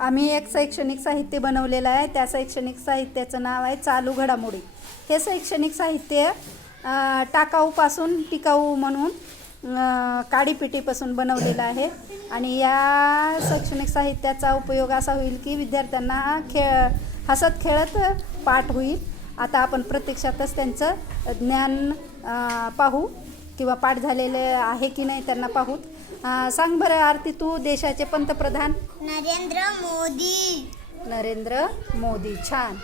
आम्ही एक शैक्षणिक साहित्य बनवलेलं आहे. त्या शैक्षणिक साहित्याचं नाव आहे चालू घडामोडी. हे शैक्षणिक साहित्य टाकाऊपासून टिकाऊ म्हणून काडीपिटीपासून बनवलेलं आहे. आणि या शैक्षणिक साहित्याचा उपयोग असा होईल की विद्यार्थ्यांना हसत खेळत पाठ होईल. आता आपण प्रत्यक्षातच त्यांचं ज्ञान पाहू किंवा पाठ झालेले आहे की नाही त्यांना पाहू. सांग बरं आरती, तू देशाचे पंतप्रधान? नरेंद्र मोदी. नरेंद्र मोदी. छान.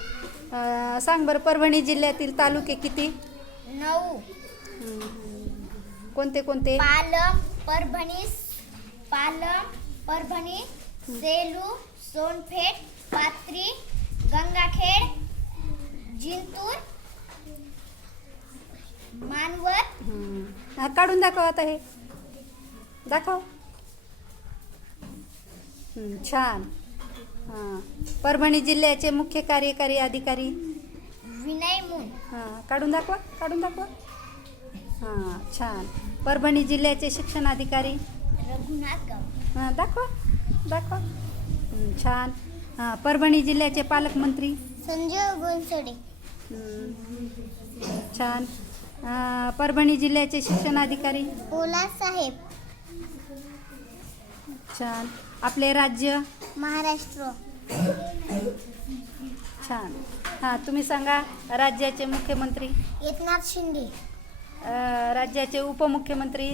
सांग बरं परभणी जिल्ह्यातील तालुके किती? 9. कोणते कोणते? पालम, परभणी, सेलू, सोनपेठ, पाथरी, गंगाखेड, जिंतूर, मानवत. काढून दाखव आता, हे दाखव. छान. परभणी जिल्ह्याचे मुख्य कार्यकारी अधिकारी? विनय मून. काढून दाखवा, काढून दाखवा. छान. परभणी जिल्ह्याचे शिक्षणाधिकारी? रघुनाथ गाव. दाखवा, दाखवा. छान. परभणी जिल्ह्याचे पालकमंत्री? संजय गोंसडे. छान. परभणी जिल्ह्याचे शिक्षणाधिकारी? पोलाद साहेब. छान. आपले राज्य? महाराष्ट्र. छान. तुम्ही सांगा राज्याचे मुख्यमंत्री? एकनाथ शिंदे. राज्याचे उपमुख्यमंत्री?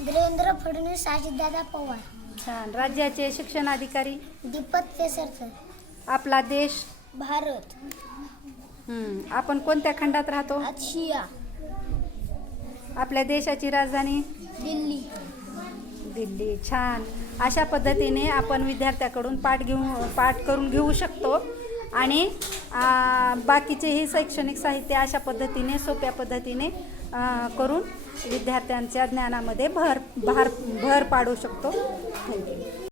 देवेंद्र फडणवीस, अजितदादा पवार. छान. राज्याचे शिक्षणाधिकारी? दीपक केसरकर. आपला देश? भारत. आपण कोणत्या खंडात राहतो? आशिया. आपल्या देशाची राजधानी? दिल्ली. दिल्ली. छान. अशा पद्धतीने आपण विद्यार्थ्याकडून पाठ करून घेऊ शकतो. आणि बाकीचे हे शैक्षणिक साहित्य अशा पद्धतीने सोप्या पद्धतीने करून विद्यार्थ्यांच्या ज्ञानामध्ये भर पाडू शकतो. थँक्यू.